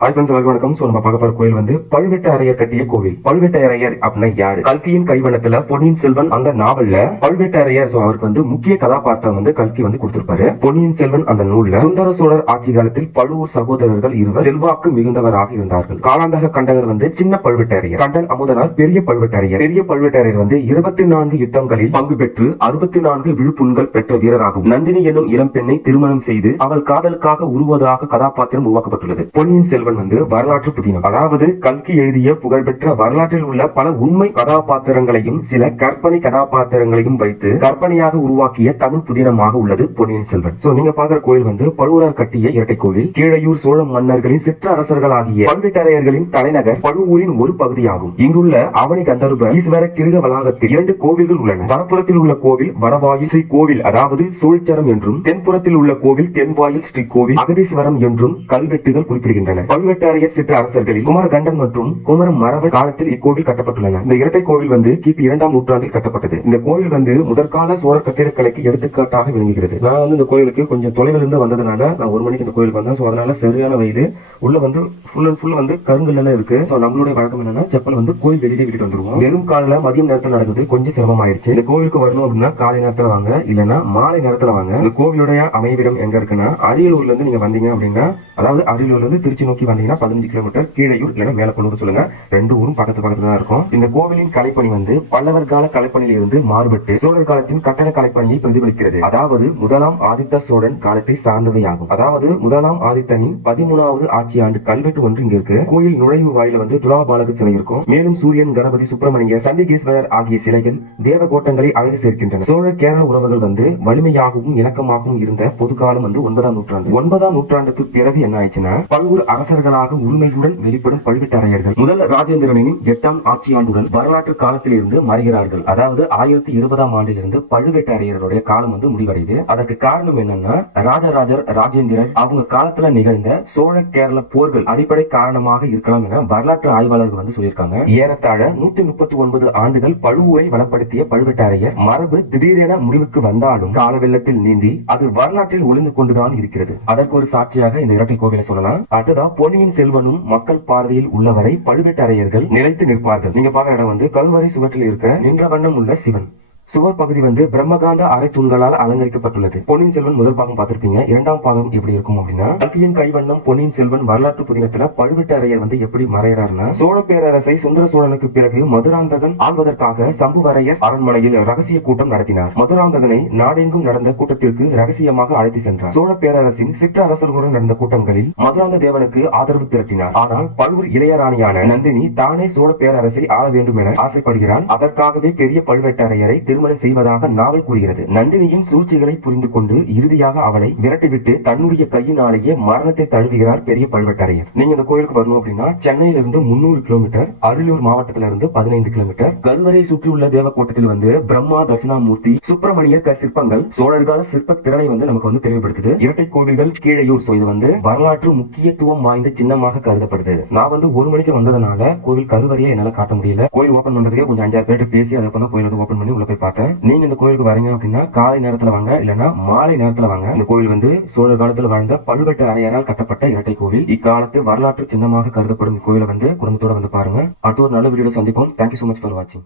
Hi friends, வணக்கம். So நம்ம பார்க்க போற கோயில் வந்து பழுவேட்டரையர் கட்டிய கோவில். பழுவேட்டரையர் அப்படின்னா யாரு? கல்கியின் கைவண்ணத்துல பொன்னியின் செல்வன் அந்த நாவல்ல பழுவேட்டரையர் அவருக்கு வந்து முக்கிய கதாபாத்திரம் வந்து கல்கி வந்து கொடுத்திருப்பாரு. பொன்னியின் செல்வன் அந்த நூல்ல சுந்தர சோழர் ஆட்சி காலத்தில் பழுவூர் சகோதரர்கள் இருவர் செல்வாக்கு மிகுந்தவராக இருந்தார்கள். காலாந்தக கண்டகர் வந்து சின்ன பழுவேட்டரையர், கண்டன் அமுதனார் பெரிய பழுவேட்டரையர். பெரிய பழுவேட்டரையர் வந்து 24 யுத்தங்களில் பங்கு பெற்று 64 விழுப்புண்கள் பெற்ற வீரராகும். நந்தினி என்னும் இளம் பெண்ணை திருமணம் செய்து அவள் காதலுக்காக உருவதாக கதாபாத்திரம் உருவாக்கப்பட்டுள்ளது. பொன்னியின் செல்வன் வந்து வரலாற்று புதினம், அதாவது கல்கி எழுதிய புகழ்பெற்ற வரலாற்றில் உள்ள பல உண்மை கதாபாத்திரங்களையும் சில கற்பனை கதாபாத்திரங்களையும் வைத்து கற்பனையாக உருவாக்கிய தமிழ் புதினமாக உள்ளது பொன்னியின் செல்வன். சோ நீங்க பாக்குற கோயில் வந்து பழுவூரார் கட்டிய இரட்டை கோவில். கீழையூர் சோழ மன்னர்களின் சிற்றரசர்களாகிய பழுவேட்டரையர்களின் தலைநகர் பழுவூரின் ஒரு பகுதியாகும். இங்குள்ள அவனி கந்தர்ப ஈஸ்வர கிருக வளாகத்தில் 2 கோவில்கள் உள்ளன. வடபுறத்தில் உள்ள கோவில் வடவாயில் ஸ்ரீ கோவில், அதாவது சோழிச்சரம் என்றும், தென்புறத்தில் உள்ள கோவில் தென்வாயில் ஸ்ரீ கோவில் அகதீஸ்வரம் என்றும் கல்வெட்டுகள் குறிப்பிடுகின்றன. பழுவேட்டரையர் சிற்ற அரசர்களில் குமரகண்டன் மற்றும் குமர மரவன் காலத்தில் இக்கோவில் கட்டப்பட்டுள்ளன. இந்த இரட்டை கோவில் வந்து கிபி 2ஆம் நூற்றாண்டில் கட்டப்பட்டது. இந்த கோவில் வந்து முதற்கால சோழர் கட்டிடக்கலைக்கு எடுத்துக்காட்டாக விளங்குகிறது. நான் வந்து இந்த கோயிலுக்கு கொஞ்சம் தொலைவில் இருந்து வந்ததுனால நான் 1 மணிக்கு இந்த கோயிலுக்கு வந்தேன். அதனால சரியான வெயில், உள்ள வந்து ஃபுல் அண்ட் ஃபுல் வந்து கருங்கல்ல இருக்கு. நம்மளுடைய வழக்கம் என்னன்னா செப்பல் வந்து கோயில் வெளியே விட்டுட்டு வந்துருவோம். வெறும் காலில் மதியம் நேரத்தில் நடக்குது, கொஞ்சம் சிரமம் ஆயிடுச்சு. இந்த கோவிலுக்கு வரணும் அப்படின்னா காலை நேரத்துல வாங்க, இல்லைன்னா மாலை நேரத்துல வாங்க. இந்த கோவிலுடைய அமைவிடம் எங்க இருக்குன்னா அரியலூர்ல இருந்து நீங்க வந்தீங்க அப்படின்னா, அதாவது அரியலூர்ல இருந்து திருச்சி நோக்கி வந்தீங்கன்னா 15 கிலோமீட்டர், கீழையூர் இல்லைன்னா மேலப்பனூர் சொல்லுங்க, 2 ஊரும் பக்கத்துல தான் இருக்கும். இந்த கோவிலின் கலைப்பணி வந்து பல்லவர் கால கலைப்பணியில் இருந்து மாறுபட்டு சோழர் காலத்தின் கட்டட கலைப்பணியை பிரதிபலிக்கிறது. அதாவது முதலாம் ஆதித்த சோழன் காலத்தை சார்ந்தவை ஆகும். அதாவது முதலாம் ஆதித்தனின் 13வது ஆட்சி ஆண்டு கல்வெட்டு ஒன்று இங்க இருக்கு. கோயில் நுழைவு வாயில வந்து துலாபாலக சிலை இருக்கும். மேலும் சூரியன், கணபதி, சுப்பிரமணியர், சண்டிகேஸ்வரர் ஆகிய சிலைகள் தேவகோட்டங்களை அழகு சேர்க்கின்றன. சோழ கேரள உறவுகள் வந்து வலிமையாகவும் இணக்கமாகவும் இருந்த பொதுக்காலம் வந்து 9ஆம் நூற்றாண்டு. 9ஆம் நூற்றாண்டுக்கு பிறகு என்ன ஆயிடுச்சுன்னா, பல்வேறு அரசர்களாக உரிமையுடன் வெளிப்படும் பழுவேட்டரையர்கள் முதல் ராஜேந்திரனின் 8ஆம் ஆட்சி ஆண்டுடன் வரலாற்று காலத்தில் இருந்து மறைகிறார்கள். அதாவது 1020ஆம் ஆண்டிலிருந்து பழுவேட்டரையர்களுடைய காலம் வந்து முடிவடைது. அதற்கு காரணம் என்னன்னா, ராஜராஜர் ராஜேந்திரன் அவங்க காலத்துல நிகழ்ந்த சோழ கேரள போர்கள் அடிப்படை காரணமாக இருக்கலாம் என வரலாற்று ஆய்வாளர்கள் வந்து சொல்லியிருக்காங்க. ஏறத்தாழ 139 ஆண்டுகள் பழுவூரை வளப்படுத்திய பழுவேட்டரையர் மரபு திடீரென முடிவுக்கு வந்தாலும் கால வெள்ளத்தில் நீந்தி அது வரலாற்றில் ஒளிந்து கொண்டுதான் இருக்கிறது. அதற்கு ஒரு சாட்சியாக இந்த இரட்டை கோவிலை சொல்லலாம். அடுத்ததா பொன்னியின் செல்வனும் மக்கள் பார்வையில் உள்ளவரை பழுவேட்டரையர்கள் நிலைத்து நிற்பார்கள். நீங்க பாக்குற இடம் வந்து கல்வரை சுவற்றில் இருக்க நின்ற வண்ணம் உள்ள சிவன். சுவர் பகுதி வந்து பிரம்மகாந்த அரை தூண்களால் அலங்கரிக்கப்பட்டுள்ளது. பொன்னியின் செல்வன் முதல் பாகம் பார்த்திருப்பீங்க. 2ஆம் பாகம் எப்படி இருக்கும் அப்படின்னா, கல்கியின் கைவண்ணம் பொன்னியின் செல்வன் வரலாற்று புதினத்துல பழுவேட்டரையர் வந்து எப்படி மறையறாருன்னா, சோழ பேரரசை சுந்தர சோழனுக்கு பிறகு மதுராந்தகன் ஆள்வதற்காக சம்புவரையர் அரண்மனையில் ரகசிய கூட்டம் நடத்தினார். மதுராந்தகனை நாடெங்கும் நடந்த கூட்டத்திற்கு ரகசியமாக அழைத்து சென்றார். சோழ பேரரசின் சிற்றரசர்களுடன் நடந்த கூட்டங்களில் மதுராந்த தேவனுக்கு ஆதரவு திரட்டினார். ஆனால் பழுவூர் இளையராணியான நந்தினி தானே சோழ பேரரசை ஆள வேண்டும் என ஆசைப்படுகிறாள். அதற்காகவே பெரிய பழுவேட்டரையரை திருமணம் செய்வதாக நாவல் கூறுகிறது. நந்தினியின் சூழ்ச்சிகளை புரிந்து கொண்டு இறுதியாக அவளை விரட்டிவிட்டு தன்னுடைய கையினாலேயே மரணத்தை தழுவுகிறார் பெரிய பழுவேட்டரையர். நீங்க இந்த கோயிலுக்கு வரணும் அப்படின்னா சென்னையிலிருந்து 300 கிலோமீட்டர், அரியலூர் மாவட்டத்திலிருந்து 15 கிலோமீட்டர். கல்வரை சுற்றியுள்ள தேவக்கோட்டத்தில் வந்து பிரம்மா, தட்சிணாமூர்த்தி, சுப்பிரமணியர் சிற்பங்கள் சோழர்கால சிற்ப திறனை வந்து நமக்கு வந்து தெளிவுபடுத்துது. இரட்டை கோவில்கள் கீழையூர். இது வந்து வரலாற்று முக்கியத்துவம் வாய்ந்த சின்னமாக கருதப்படுது. நான் வந்து 1 மணிக்கு வந்ததுனால கோவில் கருவறையை என்னால காட்ட முடியல. கோயில் ஓபன் பண்றதுக்கு கொஞ்சம் 5-6 பேர் பேசி அதுக்கப்புறம் கோயில் வந்து ஓபன் பண்ணி உள்ள போய் பார்த்தேன். நீங்க இந்த கோயிலுக்கு வரீங்க அப்படின்னா காலை நேரத்துல வாங்க, இல்லன்னா மாலை நேரத்துல வாங்க. இந்த கோயில் வந்து சோழர் காலத்தில் வாழ்ந்த பழுவேட்டரையரால் கட்டப்பட்ட இரட்டை கோவில். இக்காலத்து வரலாற்று சின்னமாக கருதப்படும் கோயிலை வந்து குடும்பத்தோட வந்து பாருங்க. அடுத்த ஒரு நல்ல வீடியோ சந்திப்போம். Thank you so much for watching.